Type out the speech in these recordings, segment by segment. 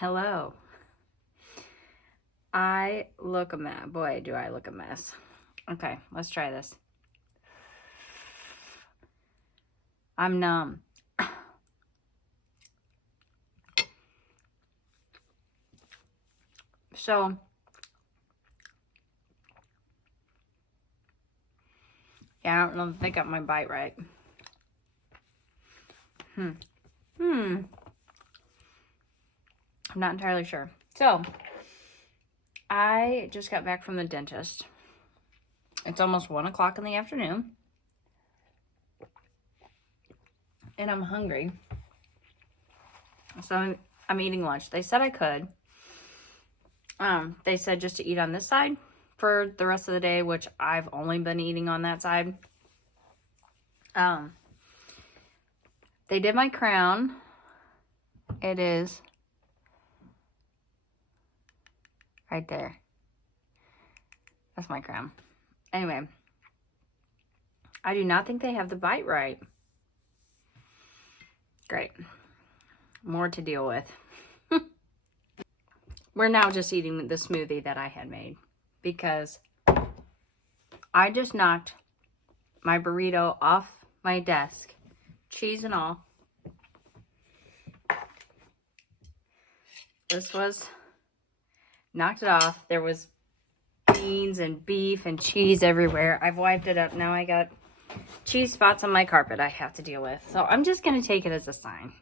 Hello. I look a mess. Boy, do I look a mess. Okay, let's try this. I'm numb. So, yeah, I don't know if I got my bite right. I'm not entirely sure. So, I just got back from the dentist. It's almost 1 o'clock in the afternoon. And I'm hungry. So I'm eating lunch. They said I could. They said just to eat on this side for the rest of the day, which I've only been eating on that side. They did my crown. It is right there. That's my crown. Anyway, I do not think they have the bite right. Great. More to deal with. We're now just eating the smoothie that I had made because I just knocked my burrito off my desk, cheese and all. This was knocked it off. There was beans and beef and cheese everywhere. I've wiped it up. Now I got cheese spots on my carpet I have to deal with. So I'm just going to take it as a sign.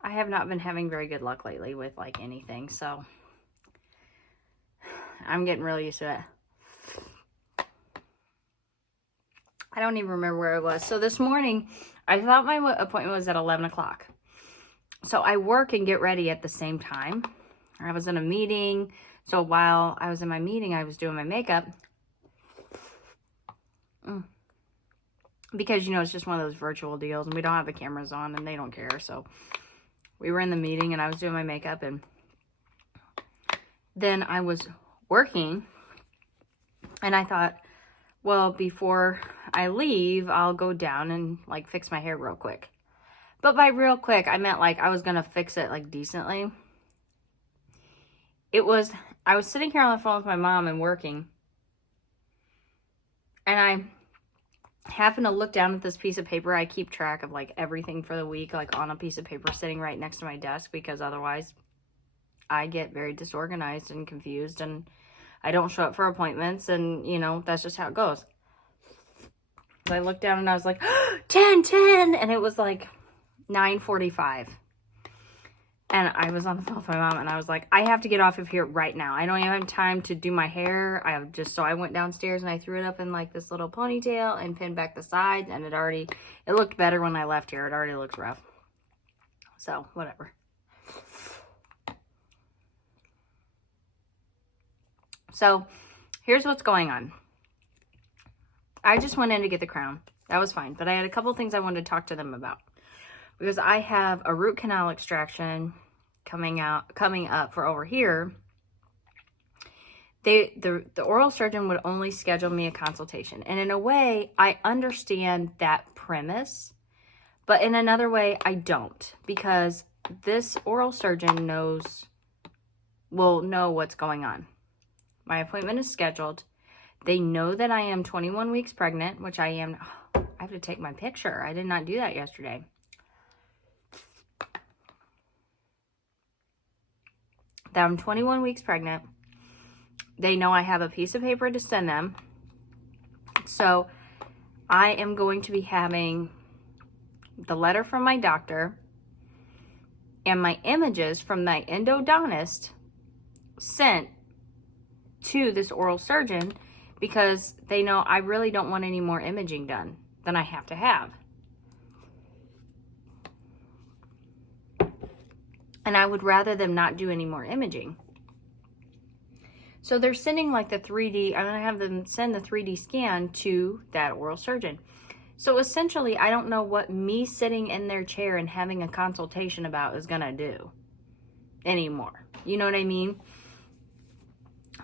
I have not been having very good luck lately with like anything, so I'm getting really used to it. I don't even remember where I was. So this morning, I thought my appointment was at 11 o'clock. So I work and get ready at the same time. I was in a meeting. So while I was in my meeting, I was doing my makeup. Because, you know, it's just one of those virtual deals and we don't have the cameras on and they don't care. So we were in the meeting and I was doing my makeup and then I was working and I thought, well, before I leave, I'll go down and like fix my hair real quick. But by real quick, I meant like I was going to fix it like decently. I was sitting here on the phone with my mom and working. And I happened to look down at this piece of paper. I keep track of like everything for the week, like on a piece of paper sitting right next to my desk because otherwise I get very disorganized and confused and I don't show up for appointments and, you know, that's just how it goes. I looked down and I was like, 10, and it was like 9:45. And I was on the phone with my mom and I was like, I have to get off of here right now. I don't even have time to do my hair. So I went downstairs and I threw it up in like this little ponytail and pinned back the sides. And it looked better when I left here. It already looks rough. So whatever. So here's what's going on. I just went in to get the crown. That was fine. But I had a couple things I wanted to talk to them about. Because I have a root canal extraction coming up for over here. The oral surgeon would only schedule me a consultation. And in a way, I understand that premise. But in another way, I don't. Because this oral surgeon will know what's going on. My appointment is scheduled. They know that I am 21 weeks pregnant, which I am. I have to take my picture. I did not do that yesterday. That I'm 21 weeks pregnant. They know I have a piece of paper to send them. So I am going to be having the letter from my doctor and my images from my endodontist sent to this oral surgeon because they know I really don't want any more imaging done than I have to have. And I would rather them not do any more imaging. So they're sending like the 3D, I'm going to have them send the 3D scan to that oral surgeon. So essentially, I don't know what me sitting in their chair and having a consultation about is going to do anymore. You know what I mean?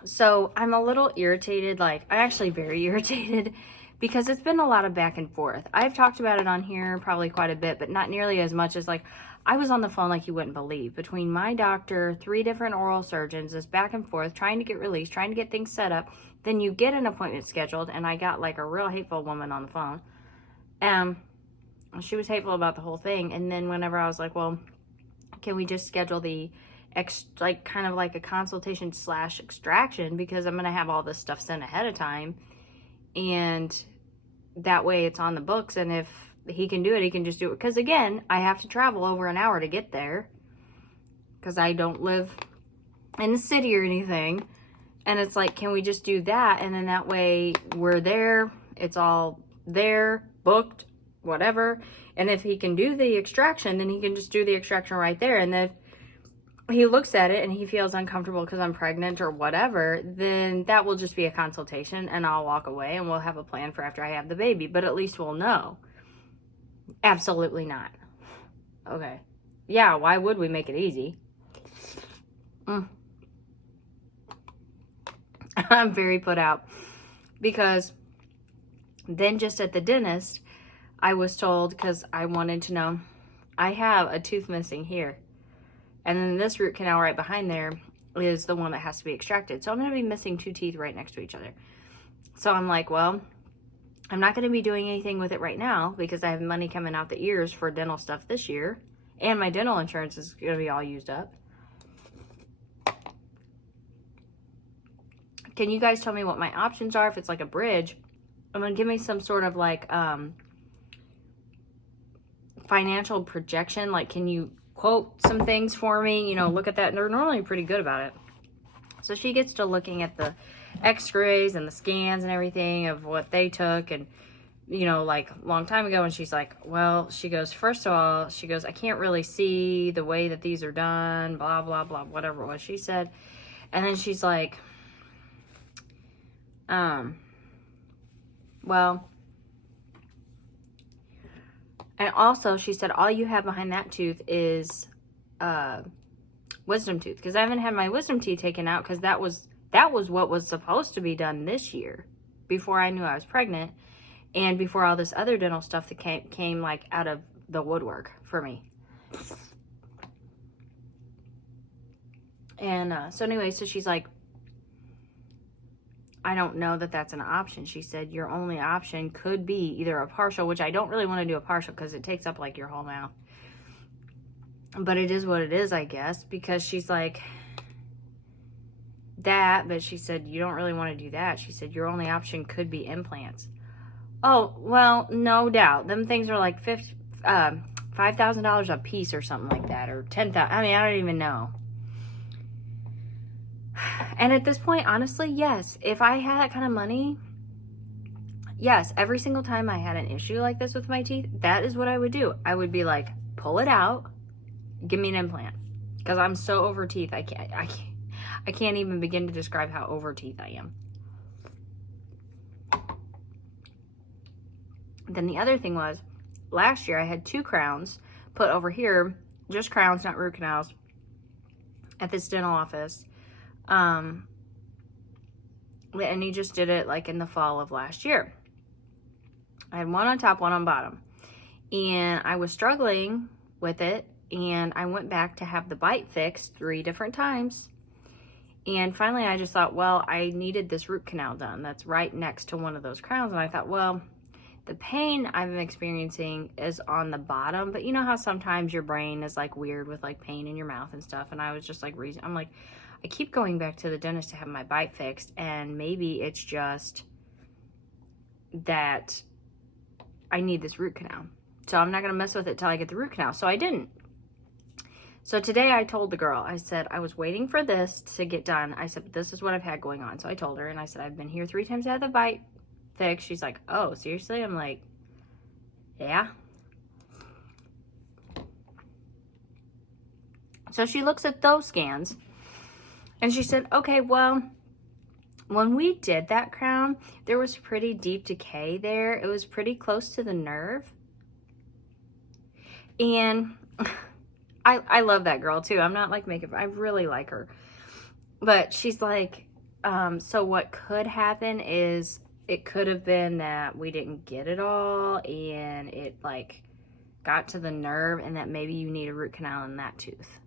So I'm a little irritated, I'm actually very irritated because it's been a lot of back and forth. I've talked about it on here probably quite a bit, but not nearly as much as like, I was on the phone like you wouldn't believe. Between my doctor, 3 different oral surgeons, this back and forth, trying to get released, trying to get things set up. Then you get an appointment scheduled, and I got like a real hateful woman on the phone. She was hateful about the whole thing. And then whenever I was like, well, can we just schedule the kind of like a consultation / extraction, because I'm going to have all this stuff sent ahead of time. And that way it's on the books. And if he can do it, he can just do it. Because again, I have to travel over an hour to get there, because I don't live in the city or anything. And it's like, can we just do that? And then that way we're there. It's all there, booked, whatever. And if he can do the extraction, then he can just do the extraction right there. And then he looks at it and he feels uncomfortable because I'm pregnant or whatever, then that will just be a consultation, and I'll walk away and we'll have a plan for after I have the baby. But at least we'll know. Absolutely not. Okay. Yeah, why would we make it easy? I'm very put out, because then just at the dentist, I was told, because I wanted to know, I have a tooth missing here. And then this root canal right behind there is the one that has to be extracted. So I'm going to be missing 2 teeth right next to each other. So I'm like, well, I'm not going to be doing anything with it right now, because I have money coming out the ears for dental stuff this year. And my dental insurance is going to be all used up. Can you guys tell me what my options are? If it's like a bridge, I'm going to give me some sort of like financial projection. Like, can you quote some things for me? You know, look at that. And they're normally pretty good about it. So she gets to looking at the x-rays and the scans and everything of what they took, and you know, like a long time ago. And she's like, well, she goes, first of all, she goes, I can't really see the way that these are done, blah blah blah, whatever it was she said. And then she's like, well, and also she said, all you have behind that tooth is wisdom tooth, because I haven't had my wisdom teeth taken out, because that was what was supposed to be done this year, before I knew I was pregnant, and before all this other dental stuff that came like out of the woodwork for me. And so anyway, so she's like, I don't know that that's an option. She said, your only option could be either a partial, which I don't really want to do a partial because it takes up like your whole mouth. But it is what it is, I guess, because she's like, that, but she said, you don't really want to do that. She said, your only option could be implants. Oh, well, no doubt. Them things are like $5,000 a piece or something like that, or $10,000. I mean, I don't even know. And at this point, honestly, yes, if I had that kind of money, yes, every single time I had an issue like this with my teeth, that is what I would do. I would be like, pull it out, give me an implant, because I'm so over teeth. I can't even begin to describe how over teeth I am. Then the other thing was, last year I had 2 crowns put over here, just crowns, not root canals, at this dental office. And he just did it like in the fall of last year. I had one on top, one on bottom, and I was struggling with it, and I went back to have the bite fixed 3 different times. And finally I just thought, well, I needed this root canal done. That's right next to one of those crowns. And I thought, well, the pain I'm experiencing is on the bottom, but you know how sometimes your brain is like weird with like pain in your mouth and stuff. And I was just like, I'm like, I keep going back to the dentist to have my bite fixed, and maybe it's just that I need this root canal. So I'm not going to mess with it till I get the root canal. So I didn't. So today I told the girl, I said, I was waiting for this to get done. I said, this is what I've had going on. So I told her, and I said, I've been here 3 times to have the bite fixed. She's like, oh, seriously? I'm like, yeah. So she looks at those scans, and she said, okay, well, when we did that crown, there was pretty deep decay there. It was pretty close to the nerve. And I love that girl too. I'm not like making, I really like her. But she's like, so what could happen is it could have been that we didn't get it all, and it like got to the nerve and that maybe you need a root canal in that tooth.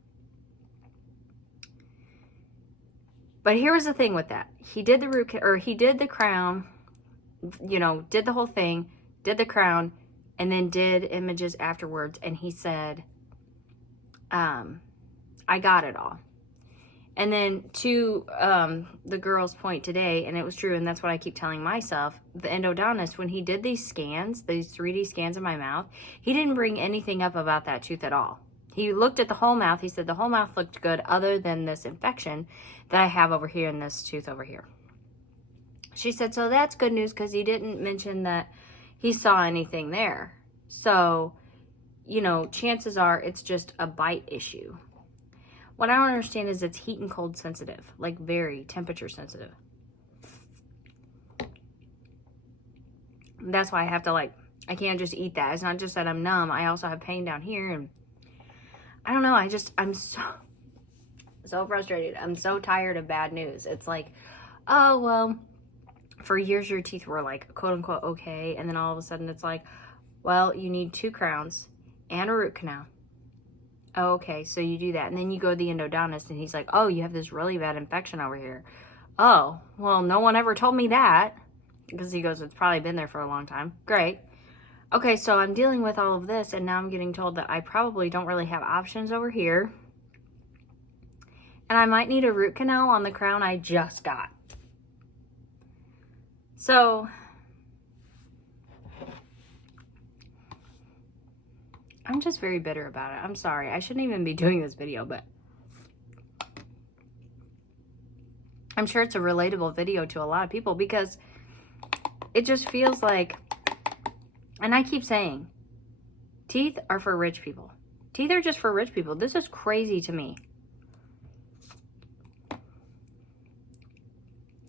But here was the thing with that. He did he did the crown, you know, did the whole thing, did the crown, and then did images afterwards. And he said, I got it all. And then to the girl's point today, and it was true, and that's what I keep telling myself, the endodontist, when he did these scans, these 3D scans in my mouth, he didn't bring anything up about that tooth at all. He looked at the whole mouth. He said the whole mouth looked good other than this infection that I have over here in this tooth over here. She said, so that's good news because he didn't mention that he saw anything there. So, you know, chances are it's just a bite issue. What I don't understand is it's heat and cold sensitive, like very temperature sensitive. That's why I have to, like, I can't just eat that. It's not just that I'm numb. I also have pain down here, and I don't know. I'm so frustrated. I'm so tired of bad news. It's like, oh, well, for years your teeth were like, quote unquote, okay. And then all of a sudden it's like, well, you need 2 crowns and a root canal. Oh, okay, so you do that. And then you go to the endodontist and he's like, oh, you have this really bad infection over here. Oh, well, no one ever told me that. Because he goes, it's probably been there for a long time. Great. Okay, so I'm dealing with all of this and now I'm getting told that I probably don't really have options over here. And I might need a root canal on the crown I just got. So I'm just very bitter about it. I'm sorry. I shouldn't even be doing this video, but I'm sure it's a relatable video to a lot of people because it just feels like, and I keep saying, teeth are for rich people. Teeth are just for rich people. This is crazy to me.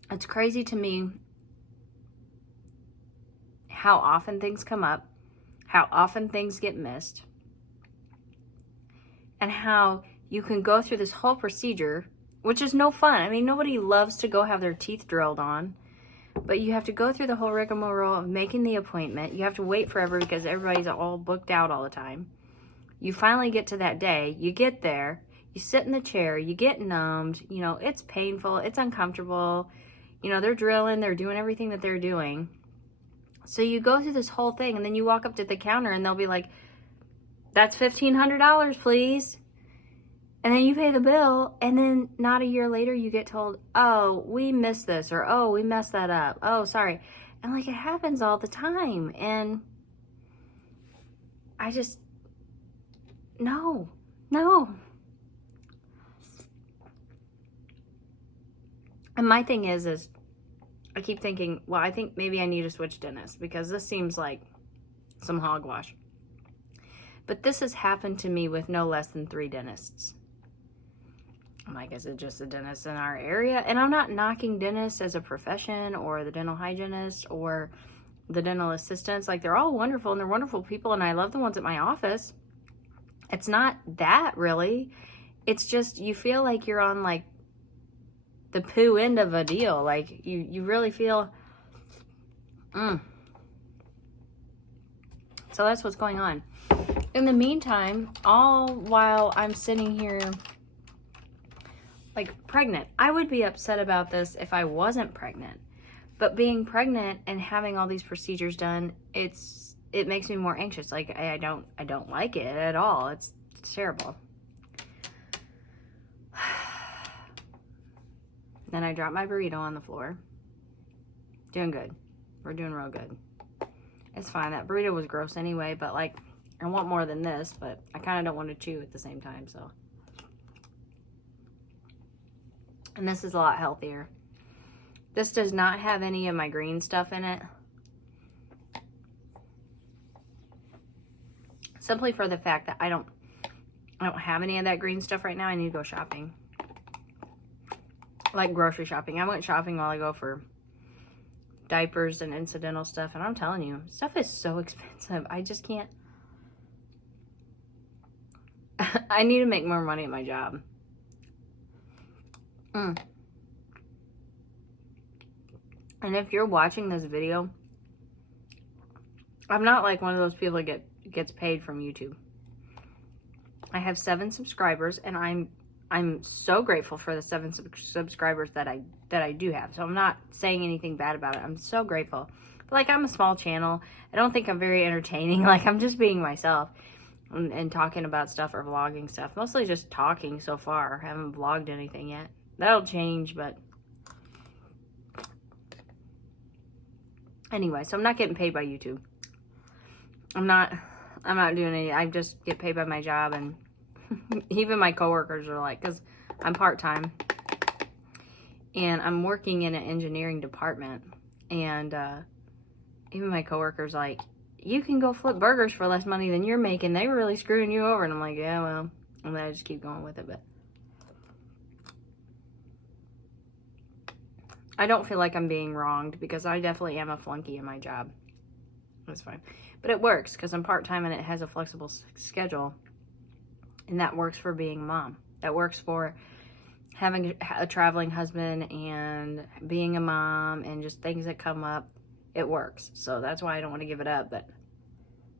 It's crazy to me how often things come up, how often things get missed, and how you can go through this whole procedure, which is no fun. I mean, nobody loves to go have their teeth drilled on, but you have to go through the whole rigmarole of making the appointment. You have to wait forever because everybody's all booked out all the time. You finally get to that day. You get there. You sit in the chair. You get numbed. You know, it's painful. It's uncomfortable. You know, they're drilling. They're doing everything that they're doing. So you go through this whole thing, and then you walk up to the counter, and they'll be like, that's $1,500, please. And then you pay the bill, and then not a year later, you get told, oh, we missed this, or oh, we messed that up. Oh, sorry. And, like, it happens all the time. And I just, no. And my thing is I keep thinking, well, I think maybe I need to switch dentists because this seems like some hogwash. But this has happened to me with no less than 3 dentists. I'm like, is it just a dentist in our area? And I'm not knocking dentists as a profession or the dental hygienist or the dental assistants. Like, they're all wonderful and they're wonderful people and I love the ones at my office. It's not that really. It's just you feel like you're on like the poo end of a deal. Like you really feel so that's what's going on. In the meantime, all while I'm sitting here like pregnant, I would be upset about this if I wasn't pregnant, but being pregnant and having all these procedures done, it makes me more anxious. Like I don't like it at all. It's terrible. Then I dropped my burrito on the floor. Doing good. We're doing real good. It's fine. That burrito was gross anyway, but like, I want more than this, but I kind of don't want to chew at the same time, so. And this is a lot healthier. This does not have any of my green stuff in it. Simply for the fact that I don't have any of that green stuff right now. I need to go shopping. Like grocery shopping. I went shopping while I go for diapers and incidental stuff, and I'm telling you, stuff is so expensive. I just can't. I need to make more money at my job. And if you're watching this video, I'm not like one of those people that get, gets paid from YouTube. I have 7 subscribers, and I'm so grateful for the 7 subscribers that I do have. So I'm not saying anything bad about it. I'm so grateful. But like, I'm a small channel. I don't think I'm very entertaining. Like, I'm just being myself and talking about stuff or vlogging stuff. Mostly just talking so far. I haven't vlogged anything yet. That'll change, but anyway, so I'm not getting paid by YouTube. I'm not doing any. I just get paid by my job, and even my coworkers are like, because I'm part-time and I'm working in an engineering department, and even my coworkers like, you can go flip burgers for less money than you're making. They were really screwing you over. And I'm like, yeah, well, and then I just keep going with it. But I don't feel like I'm being wronged, because I definitely am a flunky in my job. That's fine. But it works because I'm part-time and it has a flexible schedule. And that works for being a mom. That works for having a traveling husband and being a mom and just things that come up. It works. So that's why I don't want to give it up. But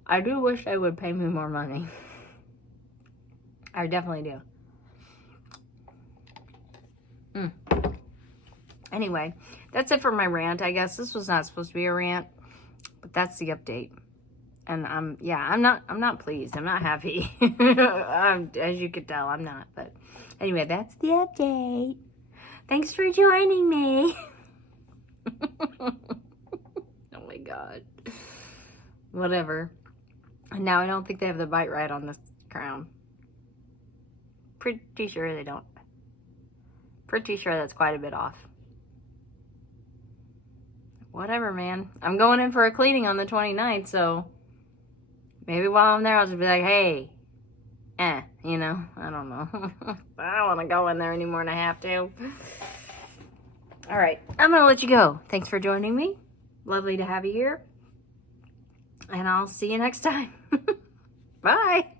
I do wish they would pay me more money. I definitely do. Anyway, that's it for my rant. I guess this was not supposed to be a rant, but that's the update. And I'm not pleased. I'm not happy. As you could tell, I'm not. But anyway, that's the update. Thanks for joining me. Oh my God. Whatever. Now I don't think they have the bite right on this crown. Pretty sure they don't. Pretty sure that's quite a bit off. Whatever, man. I'm going in for a cleaning on the 29th, so maybe while I'm there, I'll just be like, hey, you know, I don't know. I don't want to go in there any more than I have to. All right, I'm going to let you go. Thanks for joining me. Lovely to have you here. And I'll see you next time. Bye.